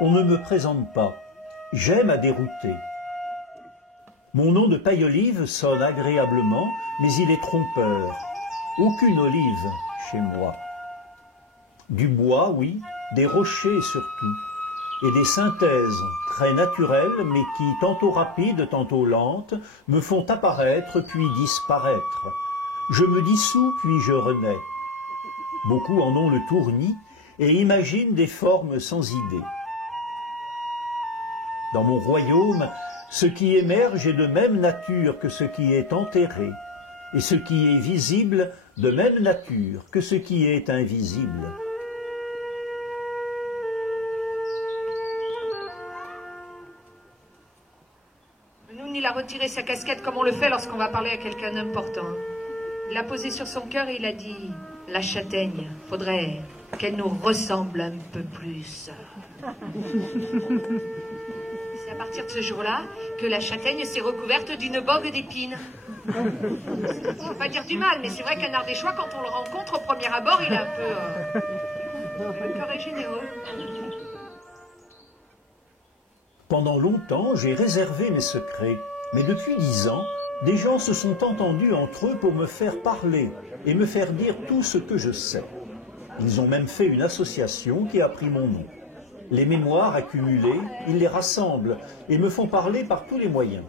On ne me présente pas. J'aime à dérouter. Mon nom de paille-olive sonne agréablement, mais il est trompeur. Aucune olive chez moi. Du bois, oui, des rochers surtout, et des synthèses très naturelles, mais qui, tantôt rapides, tantôt lentes, me font apparaître puis disparaître. Je me dissous puis je renais. Beaucoup en ont le tournis et imaginent des formes sans idée. Dans mon royaume, ce qui émerge est de même nature que ce qui est enterré, et ce qui est visible de même nature que ce qui est invisible. Noun, il a retiré sa casquette comme on le fait lorsqu'on va parler à quelqu'un d'important. Il l'a posée sur son cœur et il a dit « La châtaigne, faudrait qu'elle nous ressemble un peu plus. » C'est à partir de ce jour-là que la châtaigne s'est recouverte d'une bogue d'épines. Je ne veux pas dire du mal, mais c'est vrai qu'un Ardéchois, quand on le rencontre au premier abord, il est un peu... le cœur est généreux. Pendant longtemps, j'ai réservé mes secrets, mais depuis 10 ans, des gens se sont entendus entre eux pour me faire parler et me faire dire tout ce que je sais. Ils ont même fait une association qui a pris mon nom. Les mémoires accumulées, ils les rassemblent et me font parler par tous les moyens.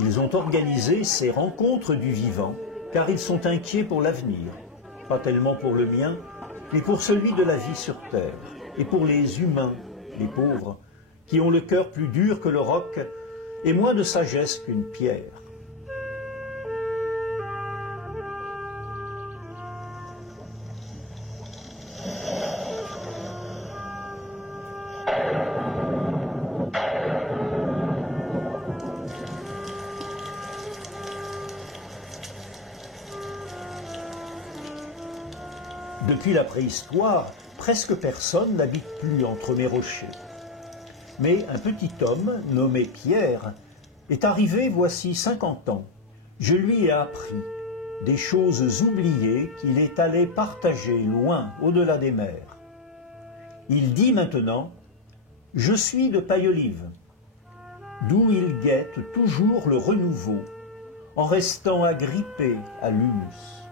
Ils ont organisé ces rencontres du vivant, car ils sont inquiets pour l'avenir. Pas tellement pour le mien, mais pour celui de la vie sur terre, et pour les humains, les pauvres, qui ont le cœur plus dur que le roc et moins de sagesse qu'une pierre. Depuis la préhistoire, presque personne n'habite plus entre mes rochers. Mais un petit homme, nommé Pierre, est arrivé voici 50 ans. Je lui ai appris des choses oubliées qu'il est allé partager loin, au-delà des mers. Il dit maintenant « Je suis de paille-olive », d'où il guette toujours le renouveau, en restant agrippé à l'humus.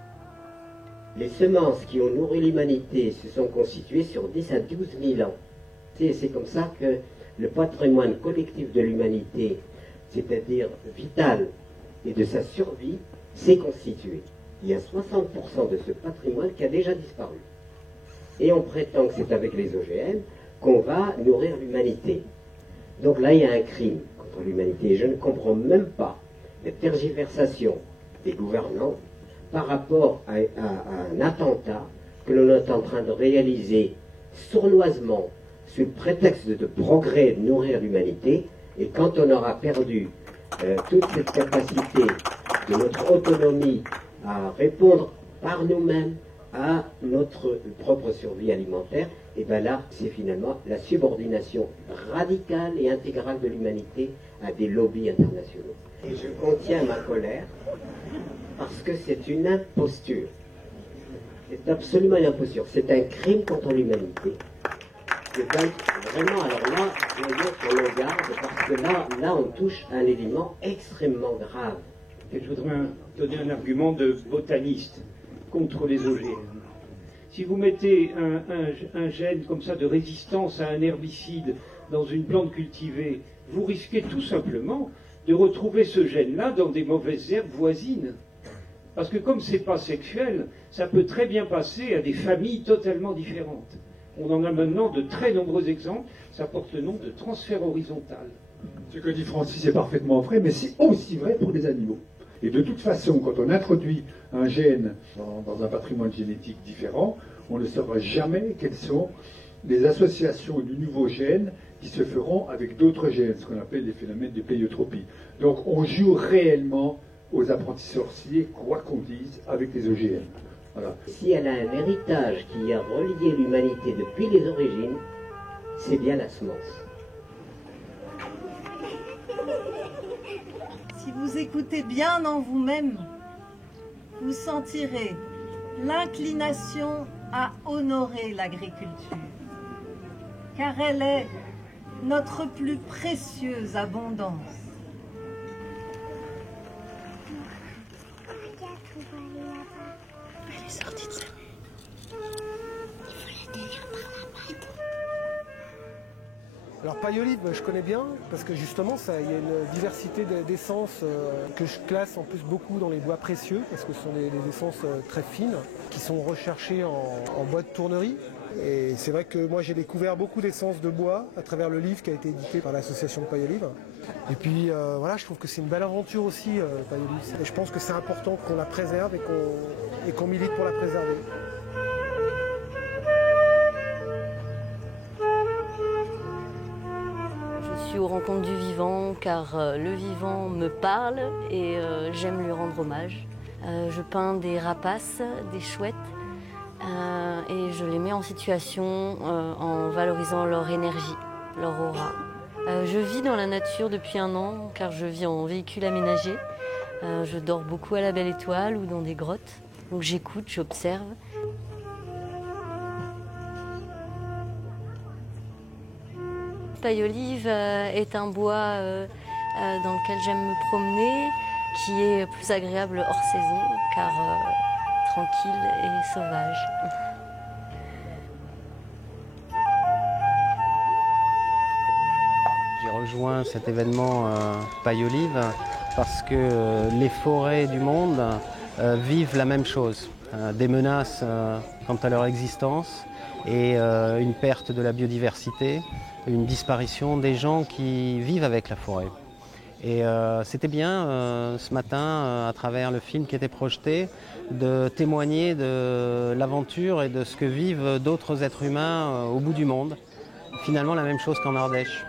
Les semences qui ont nourri l'humanité se sont constituées sur 10 à 12 000 ans. C'est comme ça que le patrimoine collectif de l'humanité, c'est-à-dire vital et de sa survie, s'est constitué. Il y a 60% de ce patrimoine qui a déjà disparu. Et on prétend que c'est avec les OGM qu'on va nourrir l'humanité. Donc là, il y a un crime contre l'humanité. Et je ne comprends même pas les tergiversations des gouvernants par rapport à un attentat que l'on est en train de réaliser sournoisement sous le prétexte de progrès de nourrir l'humanité, et quand on aura perdu toute cette capacité de notre autonomie à répondre par nous-mêmes à notre propre survie alimentaire, et bien là, c'est finalement la subordination radicale et intégrale de l'humanité à des lobbies internationaux. Et je contiens ma colère parce que c'est une imposture. C'est absolument une imposture. C'est un crime contre l'humanité. Vraiment, alors là, voyons sur nos gardes, parce que là, on touche à un élément extrêmement grave. Et je voudrais donner un argument de botaniste contre les OGM. Si vous mettez un gène comme ça de résistance à un herbicide dans une plante cultivée, vous risquez tout simplement de retrouver ce gène-là dans des mauvaises herbes voisines. Parce que comme c'est pas sexuel, ça peut très bien passer à des familles totalement différentes. On en a maintenant de très nombreux exemples, ça porte le nom de transfert horizontal. Ce que dit Francis est parfaitement vrai, mais c'est aussi vrai pour les animaux. Et de toute façon, quand on introduit un gène dans un patrimoine génétique différent, on ne saura jamais quelles sont les associations du nouveau gène qui se feront avec d'autres gènes, ce qu'on appelle les phénomènes de pléiotropie. Donc on joue réellement aux apprentis sorciers, quoi qu'on dise, avec les OGM. Voilà. Si elle a un héritage qui a relié l'humanité depuis les origines, c'est bien la semence. Si vous écoutez bien en vous-même, vous sentirez l'inclination à honorer l'agriculture, car elle est notre plus précieuse abondance. Elle est sortie de sa nuit. Il faut la tenir par la patte. Alors paille olive, je connais bien parce que justement il y a une diversité d'essences que je classe en plus beaucoup dans les bois précieux parce que ce sont des essences très fines qui sont recherchées en bois de tournerie. Et c'est vrai que moi j'ai découvert beaucoup d'essences de bois à travers le livre qui a été édité par l'association de Paille Olive. Et puis voilà, je trouve que c'est une belle aventure aussi, Paille Olive. Et je pense que c'est important qu'on la préserve et qu'on milite pour la préserver. Je suis aux rencontres du vivant car le vivant me parle et j'aime lui rendre hommage. Je peins des rapaces, des chouettes et je les mets en situation en valorisant leur énergie, leur aura. Je vis dans la nature depuis 1 an car je vis en véhicule aménagé. Je dors beaucoup à la Belle Étoile ou dans des grottes. Donc j'écoute, j'observe. Paille Olive est un bois dans lequel j'aime me promener, qui est plus agréable hors saison car tranquille et sauvage. J'ai rejoint cet événement Paille Olive parce que les forêts du monde vivent la même chose, des menaces quant à leur existence et une perte de la biodiversité, une disparition des gens qui vivent avec la forêt. Et c'était bien ce matin, à travers le film qui était projeté, de témoigner de l'aventure et de ce que vivent d'autres êtres humains au bout du monde. Finalement la même chose qu'en Ardèche.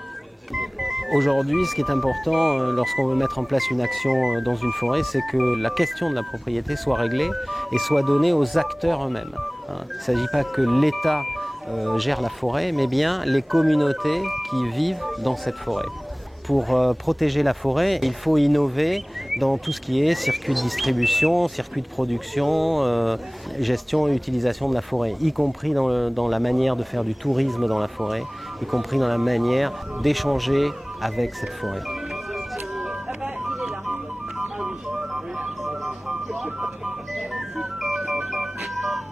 Aujourd'hui, ce qui est important lorsqu'on veut mettre en place une action dans une forêt, c'est que la question de la propriété soit réglée et soit donnée aux acteurs eux-mêmes. Il ne s'agit pas que l'État gère la forêt, mais bien les communautés qui vivent dans cette forêt. Pour protéger la forêt, il faut innover dans tout ce qui est circuit de distribution, circuit de production, gestion et utilisation de la forêt, y compris dans la manière de faire du tourisme dans la forêt, y compris dans la manière d'échanger avec cette forêt.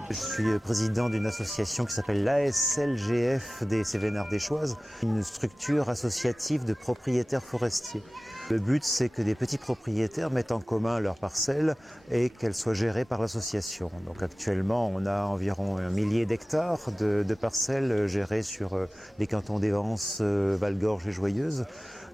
Je suis président d'une association qui s'appelle l'ASLGF des Cévennes-Ardéchoises, une structure associative de propriétaires forestiers. Le but, c'est que des petits propriétaires mettent en commun leurs parcelles et qu'elles soient gérées par l'association. Donc actuellement, on a environ 1 millier d'hectares de parcelles gérées sur les cantons d'Évance, Val-Gorge et Joyeuse.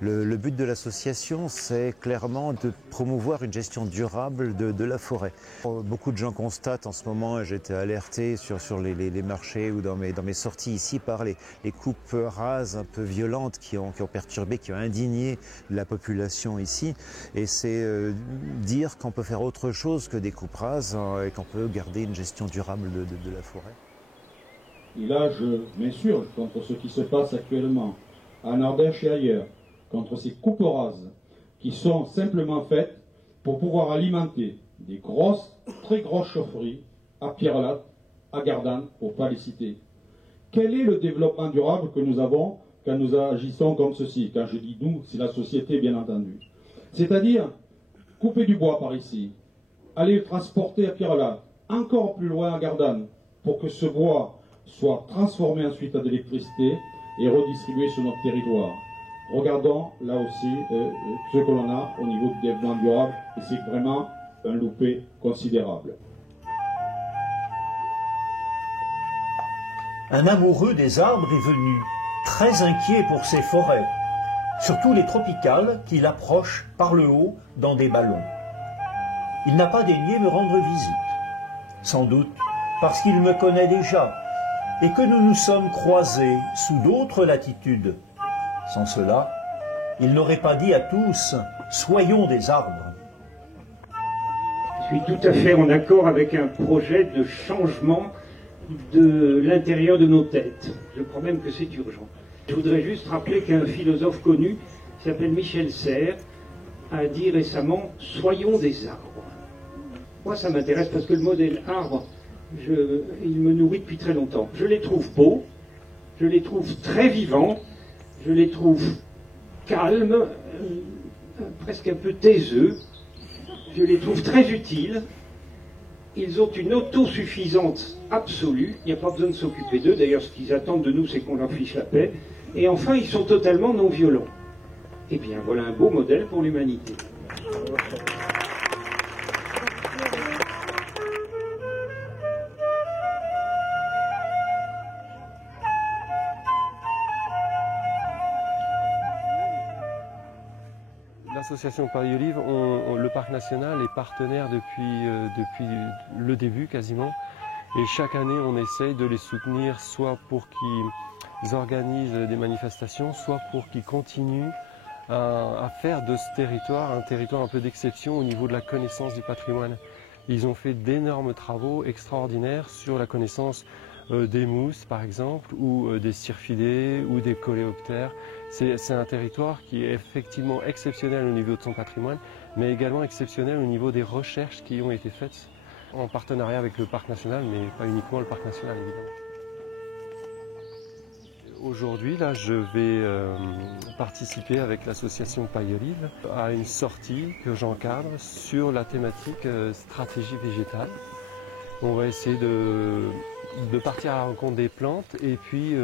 Le but de l'association, c'est clairement de promouvoir une gestion durable de la forêt. Beaucoup de gens constatent en ce moment, et j'ai été alerté sur les marchés ou dans mes sorties ici par les coupes rases un peu violentes qui ont perturbé, qui ont indigné la population ici. Et c'est dire qu'on peut faire autre chose que des coupes rases et qu'on peut garder une gestion durable de la forêt. Et là, je m'insurge contre ce qui se passe actuellement en Ardèche et ailleurs, contre ces coupes rases qui sont simplement faites pour pouvoir alimenter des grosses, très grosses chaufferies à Pierrelatte, à Gardanne, pour ne pas les citer. Quel est le développement durable que nous avons quand nous agissons comme ceci? Quand je dis nous, c'est la société bien entendu. C'est-à-dire couper du bois par ici, aller le transporter à Pierrelatte, encore plus loin à Gardanne, pour que ce bois soit transformé ensuite en électricité et redistribué sur notre territoire. Regardons là aussi ce que l'on a au niveau du développement durable, et c'est vraiment un loupé considérable. Un amoureux des arbres est venu, très inquiet pour ses forêts, surtout les tropicales qu'il approche par le haut dans des ballons. Il n'a pas daigné me rendre visite, sans doute parce qu'il me connaît déjà et que nous nous sommes croisés sous d'autres latitudes. Sans cela, il n'aurait pas dit à tous « Soyons des arbres ». Je suis tout à fait en accord avec un projet de changement de l'intérieur de nos têtes. Je crois même que c'est urgent. Je voudrais juste rappeler qu'un philosophe connu, qui s'appelle Michel Serres, a dit récemment « Soyons des arbres ». Moi, ça m'intéresse parce que le modèle arbre, il me nourrit depuis très longtemps. Je les trouve beaux, je les trouve très vivants, Je les trouve calmes, presque un peu taiseux. Je les trouve très utiles. Ils ont une autosuffisance absolue. Il n'y a pas besoin de s'occuper d'eux. D'ailleurs, ce qu'ils attendent de nous, c'est qu'on leur fiche la paix. Et enfin, ils sont totalement non violents. Eh bien, voilà un beau modèle pour l'humanité. L'association Paris Olive, le parc national est partenaire depuis le début quasiment. Et chaque année, on essaye de les soutenir, soit pour qu'ils organisent des manifestations, soit pour qu'ils continuent à faire de ce territoire un territoire un peu d'exception au niveau de la connaissance du patrimoine. Ils ont fait d'énormes travaux extraordinaires sur la connaissance des mousses, par exemple, ou des styrphidés, ou des coléoptères. C'est un territoire qui est effectivement exceptionnel au niveau de son patrimoine, mais également exceptionnel au niveau des recherches qui ont été faites en partenariat avec le parc national, mais pas uniquement le parc national, évidemment. Aujourd'hui, là, je vais participer avec l'association Paris Olive à une sortie que j'encadre sur la thématique stratégie végétale. On va essayer de partir à la rencontre des plantes et puis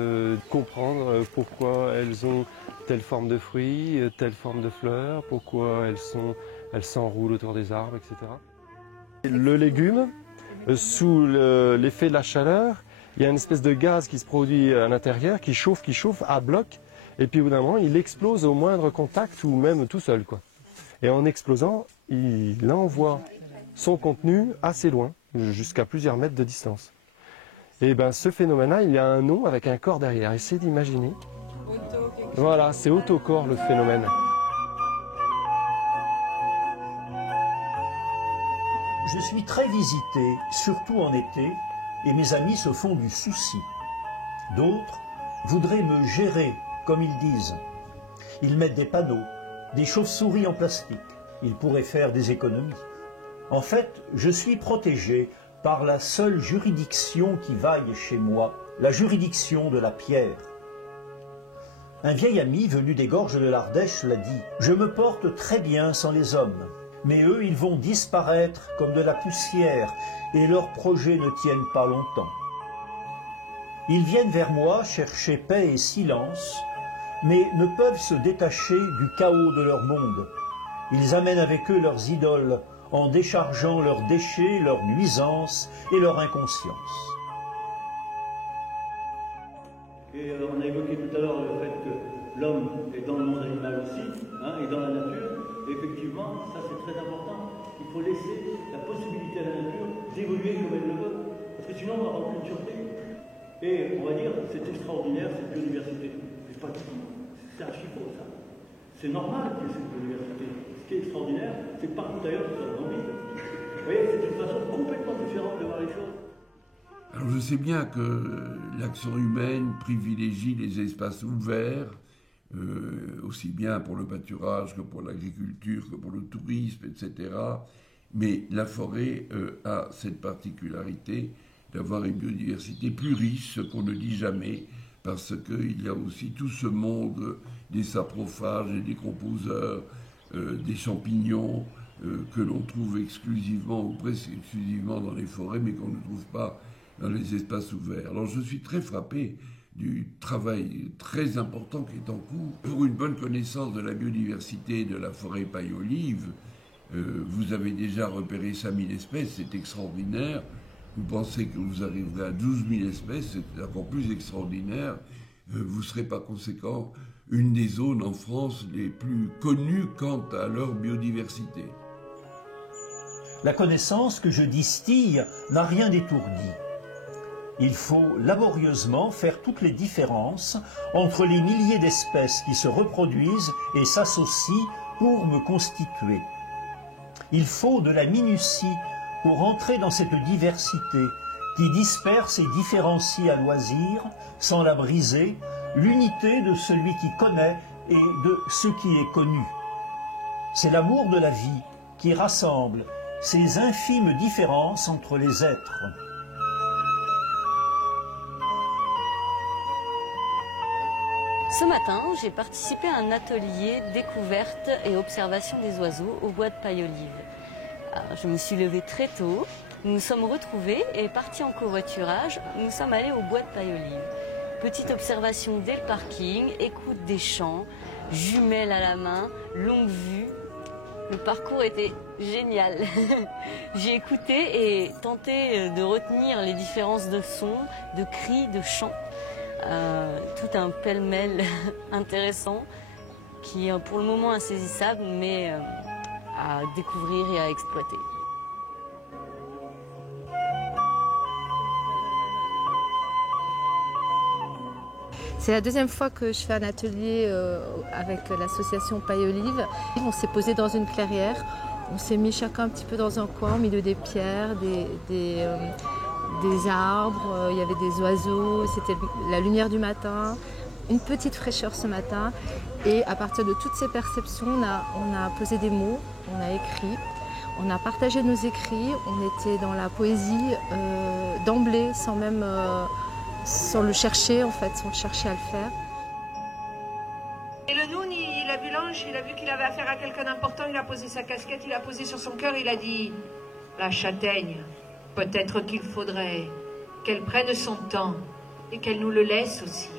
comprendre pourquoi elles ont telle forme de fruits, telle forme de fleurs, pourquoi elles s'enroulent autour des arbres, etc. Le légume, sous l'effet de la chaleur, il y a une espèce de gaz qui se produit à l'intérieur, qui chauffe à bloc, et puis au bout d'un moment, il explose au moindre contact ou même tout seul, quoi. Et en explosant, il envoie son contenu assez loin, jusqu'à plusieurs mètres de distance. Et bien ce phénomène-là, il y a un nom avec un corps derrière. Essayez d'imaginer. Voilà, c'est autocorps le phénomène. Je suis très visité, surtout en été, et mes amis se font du souci. D'autres voudraient me gérer, comme ils disent. Ils mettent des panneaux, des chauves-souris en plastique. Ils pourraient faire des économies. En fait, je suis protégé par la seule juridiction qui vaille chez moi, la juridiction de la pierre. Un vieil ami venu des gorges de l'Ardèche l'a dit « Je me porte très bien sans les hommes, mais eux, ils vont disparaître comme de la poussière et leurs projets ne tiennent pas longtemps. Ils viennent vers moi chercher paix et silence, mais ne peuvent se détacher du chaos de leur monde. Ils amènent avec eux leurs idoles, en déchargeant leurs déchets, leurs nuisances et leur inconscience. » Et on a évoqué tout à l'heure le fait que l'homme est dans le monde animal aussi, et dans la nature. Et effectivement, ça c'est très important. Il faut laisser la possibilité à la nature d'évoluer comme elle le veut. Parce que sinon on n'aura aucune surprise. Et on va dire, c'est extraordinaire cette biodiversité. C'est archi faux ça. C'est normal qu'il y ait cette biodiversité. Ce qui est extraordinaire, c'est que partout ailleurs, c'est dans le vide. Vous voyez, c'est une façon complètement différente de voir les choses. Alors je sais bien que l'action humaine privilégie les espaces ouverts, aussi bien pour le pâturage que pour l'agriculture, que pour le tourisme, etc. Mais la forêt a cette particularité d'avoir une biodiversité plus riche, ce qu'on ne dit jamais, parce qu'il y a aussi tout ce monde des saprophages et des composeurs, des champignons, que l'on trouve exclusivement ou presque exclusivement dans les forêts, mais qu'on ne trouve pas dans les espaces ouverts. Alors je suis très frappé du travail très important qui est en cours pour une bonne connaissance de la biodiversité de la forêt paille-olive. Vous avez déjà repéré 5000 espèces, c'est extraordinaire. Vous pensez que vous arriverez à 12 000 espèces, c'est encore plus extraordinaire. Vous ne serez par conséquent une des zones en France les plus connues quant à leur biodiversité. La connaissance que je distille n'a rien d'étourdi. Il faut laborieusement faire toutes les différences entre les milliers d'espèces qui se reproduisent et s'associent pour me constituer. Il faut de la minutie pour entrer dans cette diversité qui disperse et différencie à loisir, sans la briser, l'unité de celui qui connaît et de ce qui est connu. C'est l'amour de la vie qui rassemble ces infimes différences entre les êtres. Ce matin, j'ai participé à un atelier découverte et observation des oiseaux au bois de Paille-Olive. Je me suis levée très tôt, nous nous sommes retrouvés et partis en covoiturage, nous sommes allés au bois de Paille-Olive. Petite observation dès le parking, écoute des chants, jumelles à la main, longue vue. Le parcours était génial. J'ai écouté et tenté de retenir les différences de sons, de cris, de chants. Tout un pêle-mêle intéressant qui est pour le moment insaisissable mais à découvrir et à exploiter. C'est la deuxième fois que je fais un atelier avec l'association Paille-Olive. On s'est posé dans une clairière, on s'est mis chacun un petit peu dans un coin au milieu des pierres, des arbres, il y avait des oiseaux, c'était la lumière du matin, une petite fraîcheur ce matin. Et à partir de toutes ces perceptions, on a posé des mots, on a écrit, on a partagé nos écrits, on était dans la poésie d'emblée, sans le chercher en fait, sans chercher à le faire. Et le Noun, il a vu l'ange, il a vu qu'il avait affaire à quelqu'un d'important, il a posé sa casquette, il a posé sur son cœur, il a dit « La châtaigne, peut-être qu'il faudrait qu'elle prenne son temps et qu'elle nous le laisse aussi. »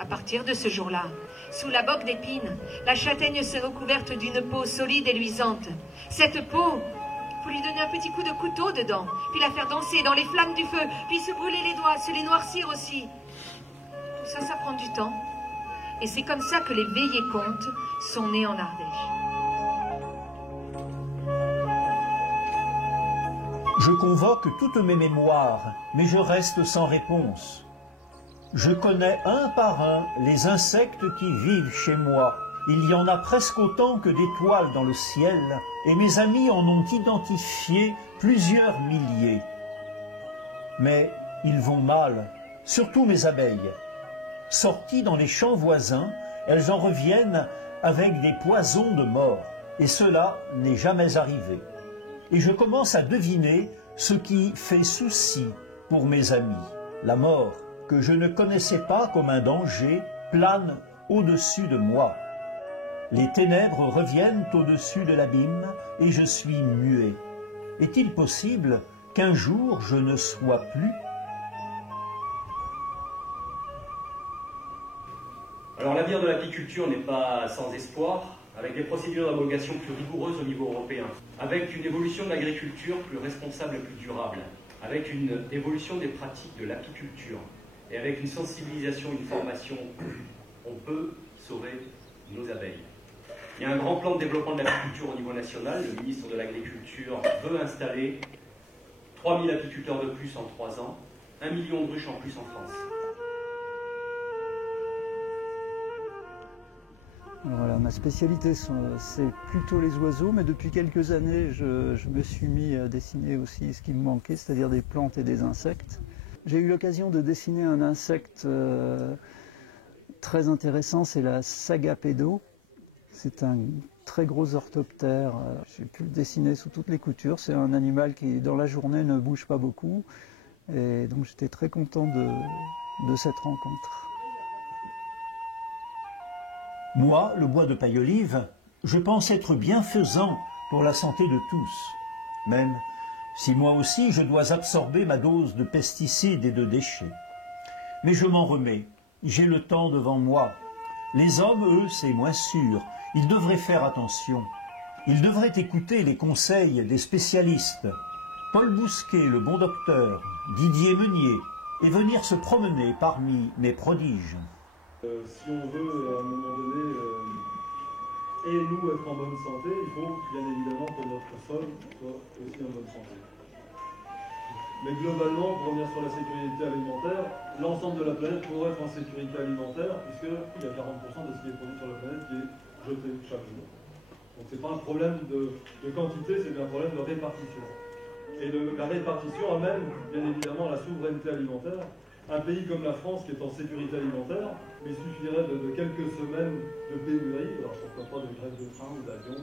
À partir de ce jour-là, sous la boque d'épines, la châtaigne s'est recouverte d'une peau solide et luisante. Cette peau, il faut lui donner un petit coup de couteau dedans, puis la faire danser dans les flammes du feu, puis se brûler les doigts, se les noircir aussi. Tout ça, ça prend du temps. Et c'est comme ça que les veillées contes sont nées en Ardèche. Je convoque toutes mes mémoires, mais je reste sans réponse. Je connais un par un les insectes qui vivent chez moi. Il y en a presque autant que d'étoiles dans le ciel, et mes amis en ont identifié plusieurs milliers. Mais ils vont mal, surtout mes abeilles. Sorties dans les champs voisins, elles en reviennent avec des poisons de mort, et cela n'est jamais arrivé. Et je commence à deviner ce qui fait souci pour mes amis. La mort, que je ne connaissais pas comme un danger, plane au-dessus de moi. Les ténèbres reviennent au-dessus de l'abîme et je suis muet. Est-il possible qu'un jour je ne sois plus? Alors l'avenir de l'apiculture n'est pas sans espoir, avec des procédures d'homologation plus rigoureuses au niveau européen, avec une évolution de l'agriculture plus responsable et plus durable, avec une évolution des pratiques de l'apiculture, et avec une sensibilisation, une formation, on peut sauver nos abeilles. Il y a un grand plan de développement de l'apiculture au niveau national. Le ministre de l'Agriculture veut installer 3000 apiculteurs de plus en 3 ans, 1 million de ruches en plus en France. Voilà, ma spécialité, c'est plutôt les oiseaux, mais depuis quelques années, je me suis mis à dessiner aussi ce qui me manquait, c'est-à-dire des plantes et des insectes. J'ai eu l'occasion de dessiner un insecte très intéressant, c'est la sagapédo. C'est un très gros orthoptère. J'ai pu le dessiner sous toutes les coutures. C'est un animal qui, dans la journée, ne bouge pas beaucoup. Et donc, j'étais très content de cette rencontre. Moi, le bois de Paille-Olive, je pense être bienfaisant pour la santé de tous, même si moi aussi je dois absorber ma dose de pesticides et de déchets. Mais je m'en remets, j'ai le temps devant moi. Les hommes, eux, c'est moins sûr, ils devraient faire attention. Ils devraient écouter les conseils des spécialistes, Paul Bousquet, le bon docteur, Didier Meunier, et venir se promener parmi mes prodiges. Si on veut, à un moment donné, et nous être en bonne santé, il faut bien évidemment que notre sol soit aussi en bonne santé. Mais globalement, pour revenir sur la sécurité alimentaire, l'ensemble de la planète pourrait être en sécurité alimentaire, puisqu'il y a 40% de ce qui est produit sur la planète qui est jeté chaque jour. Donc ce n'est pas un problème de quantité, c'est bien un problème de répartition. Et la répartition amène bien évidemment la souveraineté alimentaire. Un pays comme la France qui est en sécurité alimentaire, il suffirait de quelques semaines de pénurie, alors pourquoi pas de grève de train ou d'avion,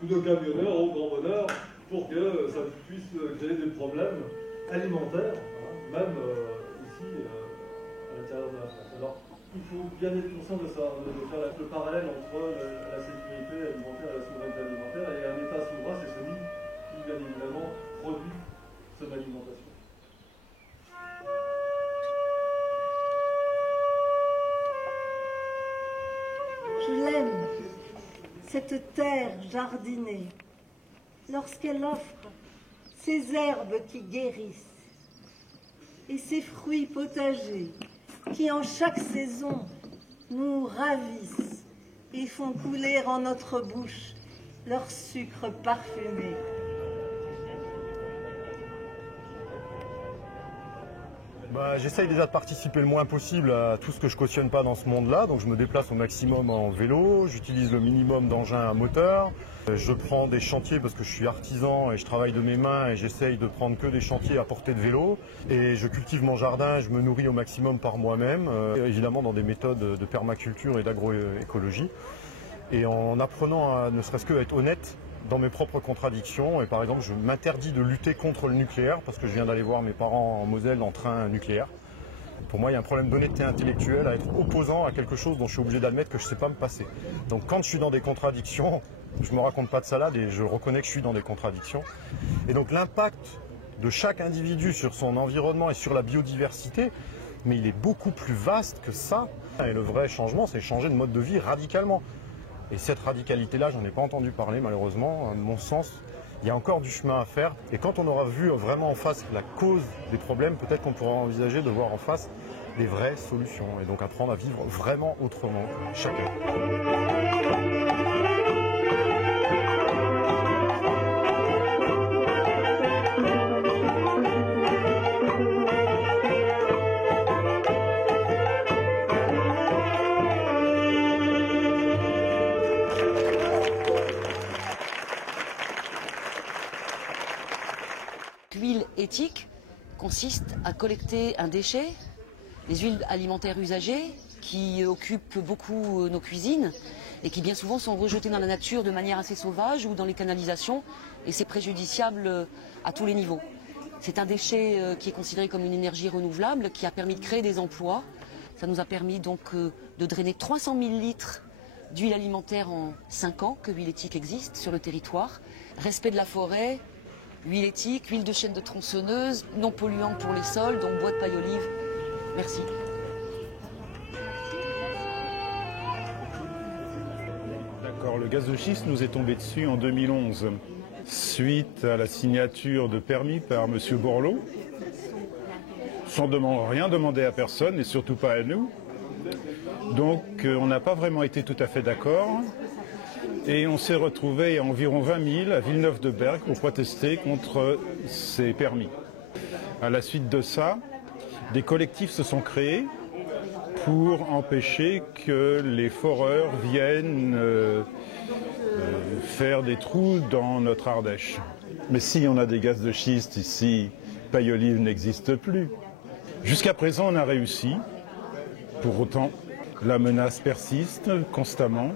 ou de camionneurs au grand bonheur, pour que ça puisse créer des problèmes alimentaires, hein, même ici à l'intérieur de la France. Alors, faut bien être conscient de ça, de faire le parallèle entre la sécurité alimentaire et la souveraineté alimentaire. Et un État souverain, c'est celui qui, bien évidemment, produit son alimentation. Je l'aime, cette terre jardinée, lorsqu'elle offre ces herbes qui guérissent et ces fruits potagers qui, en chaque saison, nous ravissent et font couler en notre bouche leur sucre parfumé. J'essaye déjà de participer le moins possible à tout ce que je cautionne pas dans ce monde-là, donc je me déplace au maximum en vélo, j'utilise le minimum d'engins à moteur, je prends des chantiers parce que je suis artisan et je travaille de mes mains et j'essaye de prendre que des chantiers à portée de vélo, et je cultive mon jardin, je me nourris au maximum par moi-même, évidemment dans des méthodes de permaculture et d'agroécologie, et en apprenant à ne serait-ce que être honnête dans mes propres contradictions. Et par exemple, je m'interdis de lutter contre le nucléaire parce que je viens d'aller voir mes parents en Moselle en train nucléaire. Pour moi, il y a un problème d'honnêteté intellectuelle à être opposant à quelque chose dont je suis obligé d'admettre que je ne sais pas me passer. Donc quand je suis dans des contradictions, je ne me raconte pas de salade et je reconnais que je suis dans des contradictions. Et donc l'impact de chaque individu sur son environnement et sur la biodiversité, mais il est beaucoup plus vaste que ça. Et le vrai changement, c'est changer de mode de vie radicalement. Et cette radicalité-là, j'en ai pas entendu parler malheureusement. À mon sens, il y a encore du chemin à faire. Et quand on aura vu vraiment en face la cause des problèmes, peut-être qu'on pourra envisager de voir en face des vraies solutions. Et donc apprendre à vivre vraiment autrement, chacun. L'huile éthique consiste à collecter un déchet, les huiles alimentaires usagées qui occupent beaucoup nos cuisines et qui bien souvent sont rejetées dans la nature de manière assez sauvage ou dans les canalisations, et c'est préjudiciable à tous les niveaux. C'est un déchet qui est considéré comme une énergie renouvelable, qui a permis de créer des emplois. Ça nous a permis donc de drainer 300 000 litres d'huile alimentaire en 5 ans que Huile Éthique existe sur le territoire. Respect de la forêt, huile éthique, huile de chêne de tronçonneuse, non polluante pour les sols, donc bois de paille olive. Merci. D'accord, le gaz de schiste nous est tombé dessus en 2011, suite à la signature de permis par M. Borloo, sans rien demander à personne et surtout pas à nous. Donc on n'a pas vraiment été tout à fait d'accord. Et on s'est retrouvé à environ 20 000 à Villeneuve-de-Berg pour protester contre ces permis. À la suite de ça, des collectifs se sont créés pour empêcher que les foreurs viennent faire des trous dans notre Ardèche. Mais si on a des gaz de schiste ici, paille olive n'existe plus. Jusqu'à présent, on a réussi. Pour autant, la menace persiste constamment.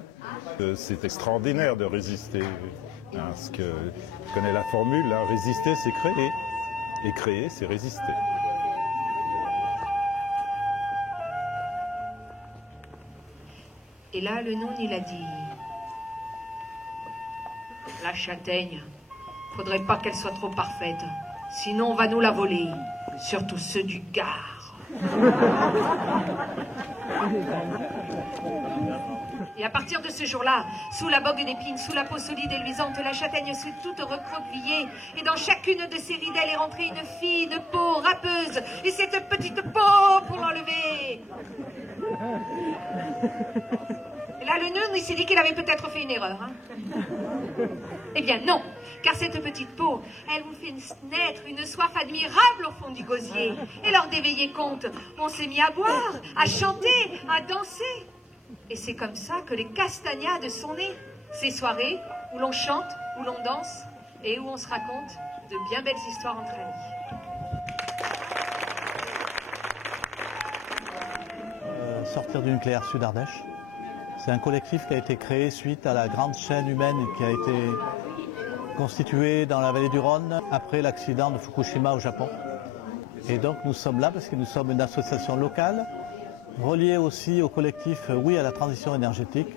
C'est extraordinaire de résister, parce que je connais la formule, là, résister c'est créer, et créer c'est résister. Et là, le Noun, il a dit, la châtaigne, faudrait pas qu'elle soit trop parfaite, sinon on va nous la voler, surtout ceux du Gard. Et à partir de ce jour-là, sous la bogue d'épines, sous la peau solide et luisante, la châtaigne s'est toute recroquevillée. Et dans chacune de ses ridelles est rentrée une fine peau râpeuse. Et cette petite peau pour l'enlever. Et là, le Noun, il s'est dit qu'il avait peut-être fait une erreur. Hein. Eh bien non, car cette petite peau, elle vous fait naître une soif admirable au fond du gosier. Et lors des veillées contes, on s'est mis à boire, à chanter, à danser. Et c'est comme ça que les castagnades sont nées. Ces soirées où l'on chante, où l'on danse et où on se raconte de bien belles histoires entre amis. Sortir du nucléaire Sud Ardèche. C'est un collectif qui a été créé suite à la grande chaîne humaine qui a été constituée dans la vallée du Rhône après l'accident de Fukushima au Japon. Et donc nous sommes là parce que nous sommes une association locale Relié aussi au collectif Oui à la transition énergétique.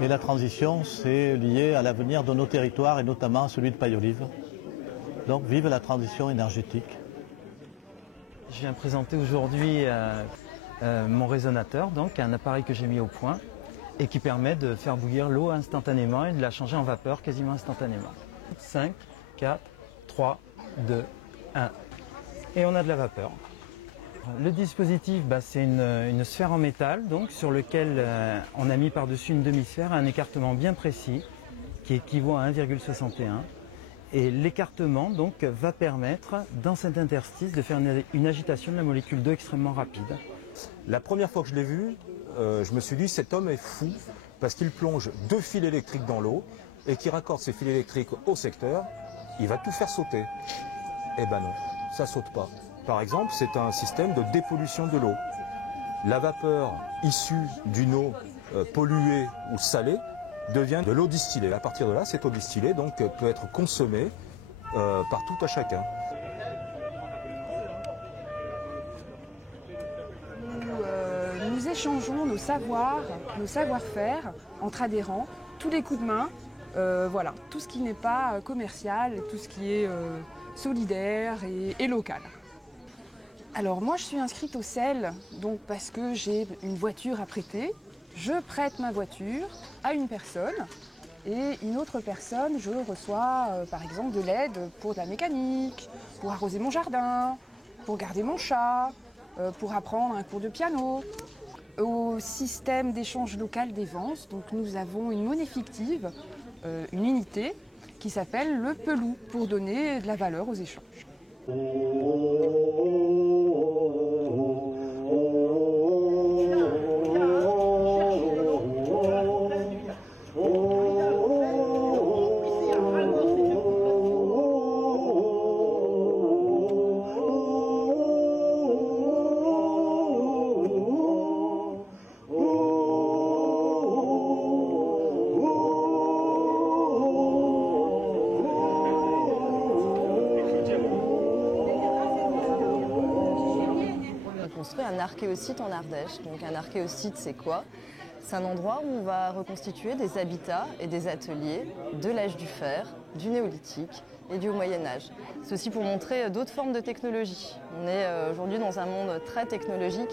Et la transition, c'est lié à l'avenir de nos territoires et notamment celui de Paille-Olive. Donc vive la transition énergétique. Je viens présenter aujourd'hui mon résonateur, donc un appareil que j'ai mis au point et qui permet de faire bouillir l'eau instantanément et de la changer en vapeur quasiment instantanément. 5, 4, 3, 2, 1. Et on a de la vapeur. Le dispositif, c'est une sphère en métal donc, sur lequel on a mis par-dessus une demi-sphère un écartement bien précis qui équivaut à 1,61. Et l'écartement donc, va permettre dans cet interstice de faire une agitation de la molécule d'eau extrêmement rapide. La première fois que je l'ai vu, je me suis dit cet homme est fou parce qu'il plonge 2 fils électriques dans l'eau et qu'il raccorde ces fils électriques au secteur, il va tout faire sauter. Eh ben non, ça saute pas. Par exemple, c'est un système de dépollution de l'eau. La vapeur issue d'une eau polluée ou salée devient de l'eau distillée. À partir de là, cette eau distillée donc, peut être consommée par tout à chacun. Nous échangeons nos savoirs, nos savoir-faire entre adhérents, tous les coups de main, voilà, tout ce qui n'est pas commercial, tout ce qui est solidaire et local. Alors moi je suis inscrite au CEL, donc parce que j'ai une voiture à prêter. Je prête ma voiture à une personne et une autre personne, je reçois par exemple de l'aide pour de la mécanique, pour arroser mon jardin, pour garder mon chat, pour apprendre un cours de piano. Au système d'échange local des ventes, donc nous avons une monnaie fictive, une unité qui s'appelle le pelou pour donner de la valeur aux échanges. Un archéosite en Ardèche. Donc un archéosite, c'est quoi? C'est un endroit où on va reconstituer des habitats et des ateliers de l'âge du fer, du néolithique et du Moyen-Âge. C'est aussi pour montrer d'autres formes de technologie. On est aujourd'hui dans un monde très technologique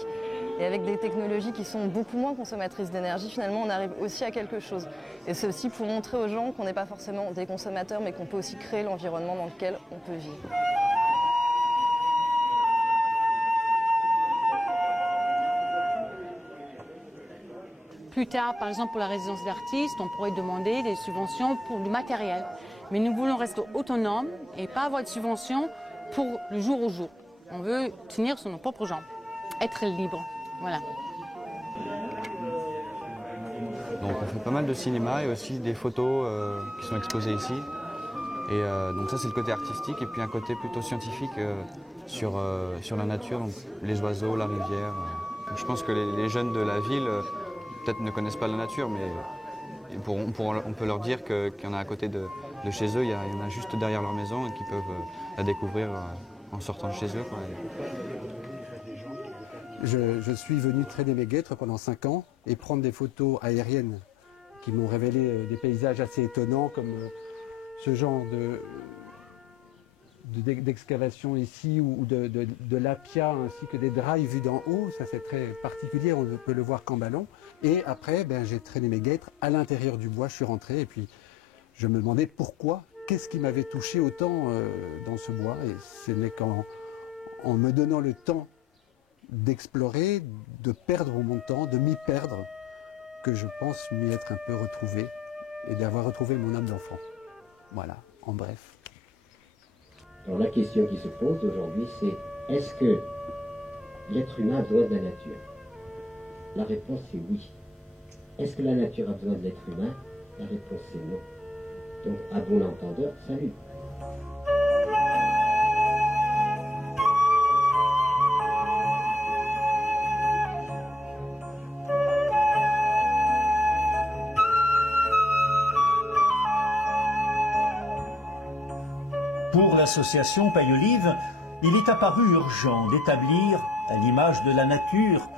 et avec des technologies qui sont beaucoup moins consommatrices d'énergie, finalement on arrive aussi à quelque chose. Et c'est aussi pour montrer aux gens qu'on n'est pas forcément des consommateurs mais qu'on peut aussi créer l'environnement dans lequel on peut vivre. Plus tard, par exemple, pour la résidence d'artistes, on pourrait demander des subventions pour du matériel. Mais nous voulons rester autonomes et pas avoir de subventions pour le jour au jour. On veut tenir sur nos propres jambes, être libre. Voilà. Donc on fait pas mal de cinéma et aussi des photos qui sont exposées ici. Et donc ça c'est le côté artistique et puis un côté plutôt scientifique sur la nature, donc les oiseaux, la rivière. Donc je pense que les jeunes de la ville peut-être ne connaissent pas la nature, mais on peut leur dire qu'il y en a à côté de chez eux, il y en a juste derrière leur maison et qu'ils peuvent la découvrir en sortant de chez eux, quoi. Je suis venu traîner mes guêtres pendant 5 ans et prendre des photos aériennes qui m'ont révélé des paysages assez étonnants comme ce genre d'excavation ici ou de l'apia ainsi que des drailles vues d'en haut. Ça c'est très particulier, on ne peut le voir qu'en ballon. Et après j'ai traîné mes guêtres à l'intérieur du bois, je suis rentré et puis je me demandais pourquoi, qu'est-ce qui m'avait touché autant dans ce bois. Et ce n'est qu'en me donnant le temps d'explorer, de perdre mon temps, de m'y perdre, que je pense m'y être un peu retrouvé et d'avoir retrouvé mon âme d'enfant. Voilà, en bref. Alors la question qui se pose aujourd'hui, c'est est-ce que l'être humain a besoin de la nature? La réponse est oui. Est-ce que la nature a besoin de l'être humain? La réponse est non. Donc à bon entendeur, salut. Pour l'association Paille-Olive, il est apparu urgent d'établir, à l'image de la nature,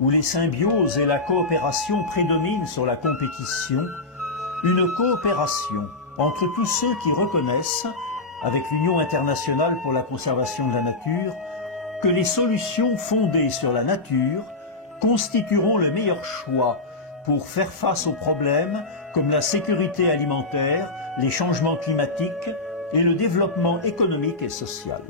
où les symbioses et la coopération prédominent sur la compétition, une coopération entre tous ceux qui reconnaissent, avec l'Union internationale pour la conservation de la nature, que les solutions fondées sur la nature constitueront le meilleur choix pour faire face aux problèmes comme la sécurité alimentaire, les changements climatiques et le développement économique et social.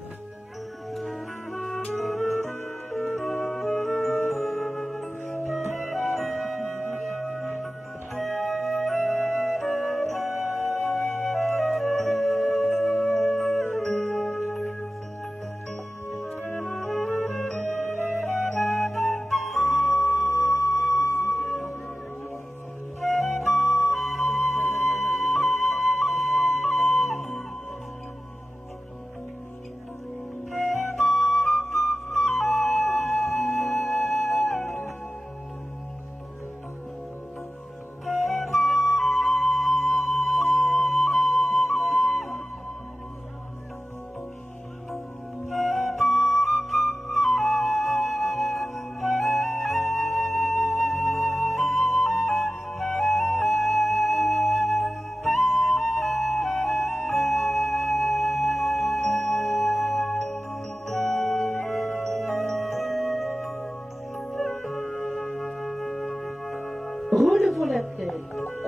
Relevons la tête,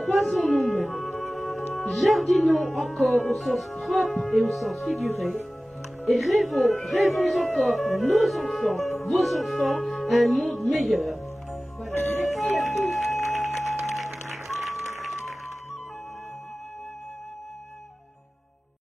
croisons nos mains, jardinons encore au sens propre et au sens figuré, et rêvons encore pour nos enfants, vos enfants, un monde meilleur. Voilà.